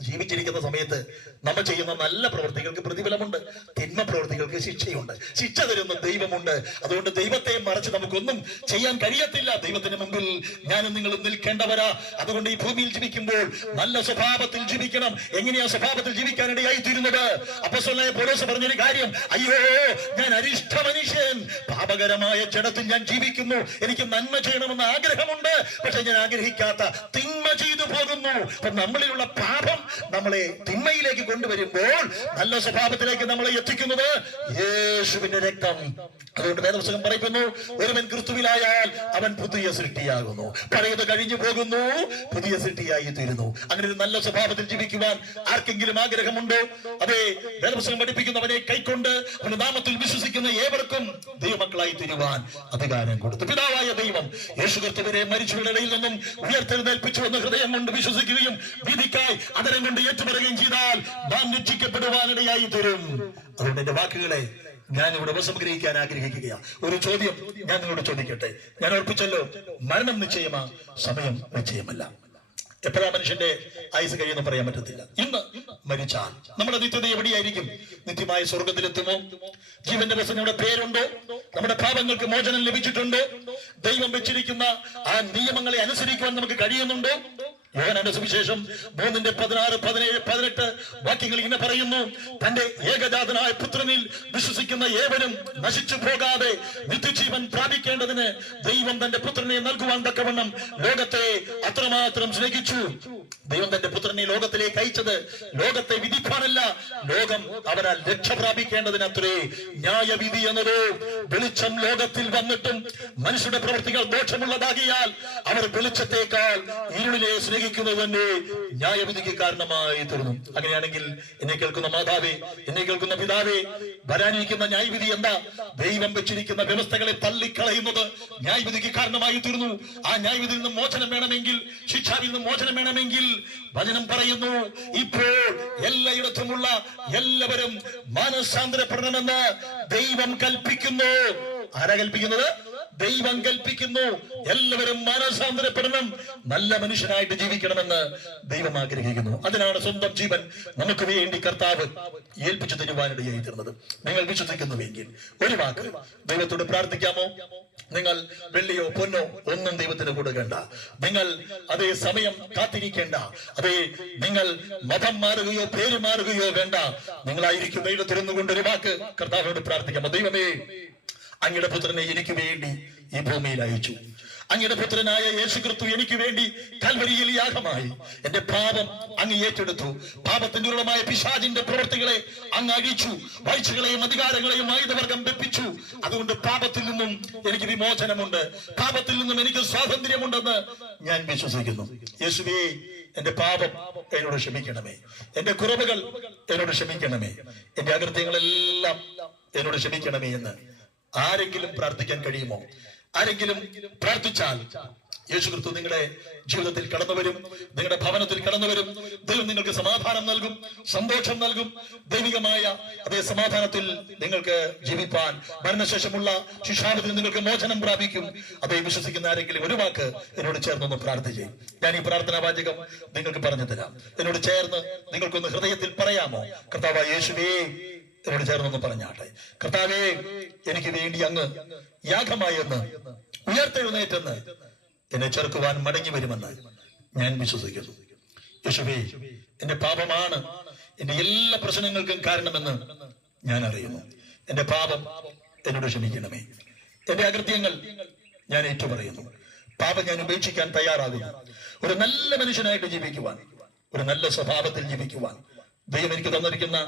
[SPEAKER 1] ജീവിച്ചിരിക്കുന്ന സമയത്ത് നമ്മൾ ചെയ്യുന്ന നല്ല പ്രവൃത്തികൾക്ക് പ്രതിഫലമുണ്ട്. തിന്മ പ്രവൃത്തികൾക്ക് ശിക്ഷയുണ്ട്. ശിക്ഷ തരുന്ന ദൈവമുണ്ട്. അതുകൊണ്ട് ദൈവത്തെ മറച്ച് നമുക്കൊന്നും ചെയ്യാൻ കഴിയത്തില്ല. ദൈവത്തിന് മുമ്പിൽ ഞാനും നിങ്ങളും നിൽക്കേണ്ടവരാ. അതുകൊണ്ട് ഈ ഭൂമിയിൽ ജീവിക്കുമ്പോൾ നല്ല സ്വഭാവത്തിൽ ജീവിക്കണം. എങ്ങനെയാ സ്വഭാവത്തിൽ ജീവിക്കാനിടയായി തീരുന്നത് അപ്പസ്വലായ പോലീസ് പറഞ്ഞൊരു കാര്യം. അയ്യോ ഞാൻ അരിഷ്ട മനുഷ്യൻ. പാപകരമായ ചടത്തിൽ ഞാൻ ജീവിക്കുന്നു. എനിക്ക് നന്മ ചെയ്യണമെന്ന് ആഗ്രഹമുണ്ട്. പക്ഷെ ഞാൻ ആഗ്രഹിക്കാത്ത തിന്മ ചെയ്തു പോകുന്നു. അപ്പൊ നമ്മളിലുള്ള പാപം നമ്മളെ തിന്മയിലേക്ക് കൊണ്ടുവരുമ്പോൾ നല്ല സ്വഭാവത്തിലേക്ക് നമ്മളെ എത്തിക്കുന്നത് യേശുവിന്റെ രക്തം. അതുകൊണ്ട് വേദപുസ്തകം പറയുന്നു ഒരുവൻ ക്രിസ്തുവിലായാൽ അവൻ പുതിയ സൃഷ്ടിയാകുന്നു. പഴയത് കഴിഞ്ഞു പോകുന്നു പുതിയ സൃഷ്ടിയായി തീരുന്നു. അങ്ങനെ ഒരു നല്ല സ്വഭാവത്തിൽ ജീവിക്കുവാൻ ആർക്കെങ്കിലും ആഗ്രഹമുണ്ടോ? അതെ വേദപുസ്തകം പഠിപ്പിക്കുന്നവനെ കൈക്കൊണ്ട് അവന്റെ നാമത്തിൽ വിശ്വസിക്കുന്ന ഏവർക്കും ദൈവമക്കളായി തീരുവാൻ അധികാരം കൊടുത്തു. പിതാവായ ദൈവം യേശു കർത്തവരെ മരിച്ചവരുടെ ഇടയിൽ നിന്നും ഉയർത്തെഴുന്നേൽപ്പിച്ചു എന്ന് ഹൃദയം കൊണ്ട് വിശ്വസിക്കുകയും വിധിക്കായി അതരം കൊണ്ട് ഏറ്റുപറയുകയും ചെയ്താൽ നാം രക്ഷിക്കപ്പെടുവാനിടയായി തരും. അതുകൊണ്ട് എന്റെ വാക്കുകളെ ഞാൻ ഇവിടെ ഉപസംഗ്രഹിക്കാൻ ആഗ്രഹിക്കുകയാണ്. ഒരു ചോദ്യം ഞാൻ നിങ്ങളോട് ചോദിക്കട്ടെ? ഞാൻ ഓർപ്പിച്ചല്ലോ മരണം നിശ്ചയമാ സമയം നിശ്ചയമല്ല. എപ്പോഴാ മനുഷ്യന്റെ ആയുസ് കഴിയുമെന്ന് പറയാൻ പറ്റത്തില്ല. ഇന്ന് മരിച്ചാൽ നമ്മുടെ നിത്യത എവിടെയായിരിക്കും? നിത്യമായ സ്വർഗത്തിലെത്തുമോ? ജീവന്റെ രസം നമ്മുടെ പേരുണ്ടോ? നമ്മുടെ പാപങ്ങൾക്ക് മോചനം ലഭിച്ചിട്ടുണ്ടോ? ദൈവം വെച്ചിരിക്കുന്ന ആ നിയമങ്ങളെ അനുസരിക്കുവാൻ നമുക്ക് കഴിയുന്നുണ്ടോ? യോഹനാന്റെ സുവിശേഷം മൂന്നിന്റെ പതിനാറ് പതിനേഴ് പതിനെട്ട് വാക്യങ്ങൾ ഇങ്ങനെ പറയുന്നു. തന്റെ ഏകജാതനായ പുത്രനിൽ വിശ്വസിക്കുന്ന ഏവനും നശിച്ചു പോകാതെ നിത്യജീവൻ പ്രാപിക്കേണ്ടതിന് ദൈവം തന്റെ പുത്രനെ നൽകുവാൻ തക്കവണ്ണം ലോകത്തെ അത്രമാത്രം സ്നേഹിച്ചു. ദൈവം തന്റെ പുത്രനെ ലോകത്തിലേക്ക് അയച്ചത് ലോകത്തെ വിധിക്കാനല്ല ലോകം അവരാൽ രക്ഷ പ്രാപിക്കേണ്ടതിന് അത്രേ ന്യായവിധി എന്നത്. വെളിച്ചം ലോകത്തിൽ വന്നിട്ടും മനുഷ്യരുടെ പ്രവൃത്തികൾ ദോഷമുള്ളതാകിയാൽ അവർ വെളിച്ചത്തേക്കാൾ ഇരുളിനെ സ്നേഹിക്കുന്നത് തന്നെ ന്യായവിധിക്ക് കാരണമായി തീർന്നു. അങ്ങനെയാണെങ്കിൽ എന്നെ കേൾക്കുന്ന മാതാവേ എന്നെ കേൾക്കുന്ന പിതാവേ വരാനിരിക്കുന്ന ന്യായവിധി എന്താ? ദൈവം വെച്ചിരിക്കുന്ന വ്യവസ്ഥകളെ തള്ളിക്കളയുന്നത് ന്യായവിധിക്ക് കാരണമായി തീർന്നു. ആ ന്യായവിധിയിൽ നിന്ന് മോചനം വേണമെങ്കിൽ ശിക്ഷാവിൽ നിന്ന് മോചനം വേണമെങ്കിൽ വചനം പറയുന്നു ഇപ്പോൾ എല്ലായിടത്തുമുള്ള എല്ലാവരും മനസ്സാന്തരപ്പെടണമെന്ന് ദൈവം കൽപ്പിക്കുന്നു. ആരാ കൽപ്പിക്കുന്നത്? ദൈവം കൽപ്പിക്കുന്നു. എല്ലാവരും മാനസാന്തരപ്പെടണം. നല്ല മനുഷ്യനായിട്ട് ജീവിക്കണമെന്ന് ദൈവം ആഗ്രഹിക്കുന്നു. അതിനാണ് സ്വന്തം ജീവൻ നമുക്ക് വേണ്ടി കർത്താവ് ഏൽപ്പിച്ചു തരുവാനിടയായി തീർന്നത്. നിങ്ങൾ വിശ്വസിക്കുന്നുവെങ്കിൽ ഒരു വാക്ക് ദൈവത്തോട് പ്രാർത്ഥിക്കാമോ? നിങ്ങൾ വെള്ളിയോ പൊന്നോ ഒന്നും ദൈവത്തിന് കൊടുക്കേണ്ട നിങ്ങൾ അതേ സമയം കാത്തിരിക്കേണ്ട. അതേ നിങ്ങൾ മതം മാറുകയോ പേര് മാറുകയോ വേണ്ട. നിങ്ങളായിരിക്കും ദൈവത്തിരുന്നു കൊണ്ട് ഒരു വാക്ക് കർത്താവിനോട് പ്രാർത്ഥിക്കാമോ? ദൈവമേ അങ്ങയുടെ പുത്രനെ എനിക്ക് വേണ്ടി ഈ ഭൂമിയിൽ അയച്ചു. അങ്ങയുടെ പുത്രനായ യേശു ക്രിസ്തു എനിക്ക് വേണ്ടി കൽവരിയിൽ യാഗമായി. എന്റെ പാപം അങ്ങ് ഏറ്റെടുത്തു. പാപത്തിന്റെ ഉള്ളമായ പിശാജിന്റെ പ്രവൃത്തികളെ അങ്ങ് അഴിച്ചു. വാഴ്ചകളെയും അധികാരങ്ങളെയും ആയുധവർഗം വെപ്പിച്ചു. അതുകൊണ്ട് പാപത്തിൽ നിന്നും എനിക്ക് വിമോചനമുണ്ട്. പാപത്തിൽ നിന്നും എനിക്ക് സ്വാതന്ത്ര്യമുണ്ടെന്ന് ഞാൻ വിശ്വസിക്കുന്നു. യേശുവേ എന്റെ പാപം എന്നോട് ക്ഷമിക്കണമേ. എന്റെ കുറവുകൾ എന്നോട് ക്ഷമിക്കണമേ. എന്റെ അകൃത്യങ്ങളെല്ലാം എന്നോട് ക്ഷമിക്കണമേ എന്ന് ആരെങ്കിലും പ്രാർത്ഥിക്കാൻ കഴിയുമോ? ആരെങ്കിലും പ്രാർത്ഥിച്ചാൽ യേശു ക്രിസ്തു നിങ്ങളുടെ ജീവിതത്തിൽ കടന്നു വരും നിങ്ങളുടെ ഭവനത്തിൽ കടന്നു വരും ദൈവം നിങ്ങൾക്ക് സമാധാനം നൽകും സന്തോഷം നൽകും. ദൈവികമായ അതേ സമാധാനത്തിൽ നിങ്ങൾക്ക് ജീവിപ്പാൻ മരണശേഷമുള്ള ശിക്ഷാപത്തിൽ നിങ്ങൾക്ക് മോചനം പ്രാപിക്കും. അതേ വിശ്വസിക്കുന്ന ആരെങ്കിലും ഒരു വാക്ക് എന്നോട് ചേർന്നൊന്ന് പ്രാർത്ഥിച്ചേ ഞാൻ ഈ പ്രാർത്ഥനാ വാചകം നിങ്ങൾക്ക് പറഞ്ഞു തരാം. എന്നോട് ചേർന്ന് നിങ്ങൾക്കൊന്ന് ഹൃദയത്തിൽ പറയാമോ? കർത്താവ് യേശുവേ എന്നോട് ചേർന്നൊന്ന് പറഞ്ഞാട്ടെ. കർത്താവേ എനിക്ക് വേണ്ടി അങ്ങ് യാഗമായെന്ന് ഉയർത്തെഴുന്നേറ്റെന്ന് എന്നെ ചെറുക്കുവാൻ മടങ്ങി വരുമെന്ന് ഞാൻ വിശ്വസിക്കുന്നു. യശുവേ എന്റെ പാപമാണ് എന്റെ എല്ലാ പ്രശ്നങ്ങൾക്കും കാരണമെന്ന് ഞാൻ അറിയുന്നു. എന്റെ പാപം എന്നോട് ക്ഷമിക്കണമേ. എന്റെ അകൃത്യങ്ങൾ ഞാൻ ഏറ്റുപറയുന്നു. പാപം ഞാൻ ഉപേക്ഷിക്കാൻ തയ്യാറാകുന്നു. ഒരു നല്ല മനുഷ്യനായിട്ട് ജീവിക്കുവാൻ ഒരു നല്ല സ്വഭാവത്തിൽ ജീവിക്കുവാൻ ദൈവം എനിക്ക് തന്നിരിക്കുന്ന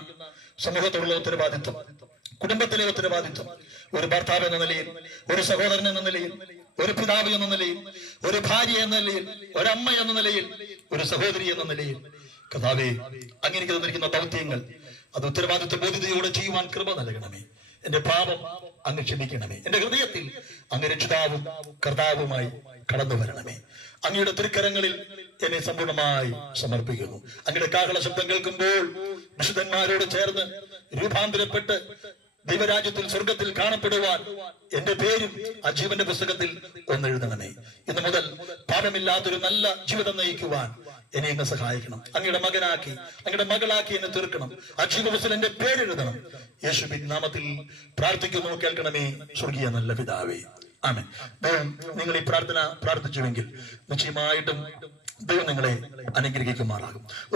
[SPEAKER 1] സമൂഹത്തോടുള്ള ഉത്തരവാദിത്വം കുടുംബത്തിലെ ഉത്തരവാദിത്വം ഒരു ഭർത്താവ് എന്ന നിലയിൽ ഒരു സഹോദരൻ എന്ന നിലയിൽ ഒരു പിതാവ് എന്ന നിലയിൽ ഒരു ഭാര്യ എന്ന നിലയിൽ ഒരമ്മ എന്ന നിലയിൽ ഒരു സഹോദരി എന്ന നിലയിൽ. കഥാവേ അങ്ങനെ തന്നിരിക്കുന്ന ദൗത്യങ്ങൾ അത് ഉത്തരവാദിത്വ ബോധ്യതയോടെ ചെയ്യുവാൻ കൃപ നൽകണമേ. എന്റെ പാപം അങ്ങ് ക്ഷമിക്കണമേ. എന്റെ ഹൃദയത്തിൽ അങ്ങ് രക്ഷിതാവും കർത്താവുമായി കടന്നു വരണമേ. അങ്ങയുടെ തിരുക്കരങ്ങളിൽ എന്നെ സമ്പൂർണമായി സമർപ്പിക്കുന്നു. അങ്ങയുടെ കാഹള ശബ്ദം കേൾക്കുമ്പോൾ വിശുദ്ധന്മാരോട് ചേർന്ന് രൂപാന്തരപ്പെട്ട് ദൈവരാജ്യത്തിൽ സ്വർഗത്തിൽ കാണപ്പെടുവാൻ എന്റെ പേരും ആ ജീവന്റെ പുസ്തകത്തിൽ ഒന്നെഴുതണമേ ഇന്ന് മുതൽ പാപമില്ലാത്തൊരു നല്ല ജീവിതം നയിക്കുവാൻ എന്നെ എന്നെ സഹായിക്കണം. അങ്ങയുടെ മകനാക്കി അങ്ങയുടെ മകളാക്കി എന്നെ തീർക്കണം. ആ ജീവപുസ്തകം എന്റെ പേരെഴുതണം. യേശുബിൻ നാമത്തിൽ പ്രാർത്ഥിക്കുന്നു കേൾക്കണമേ. സ്വർഗീയ നല്ല പിതാവേ. ആമേ ദൈവം നിങ്ങൾ ഈ പ്രാർത്ഥന പ്രാർത്ഥിച്ചുവെങ്കിൽ നിശ്ചയമായിട്ടും ദൈവം നിങ്ങളെ അനുഗ്രഹിക്കുമാറാകും.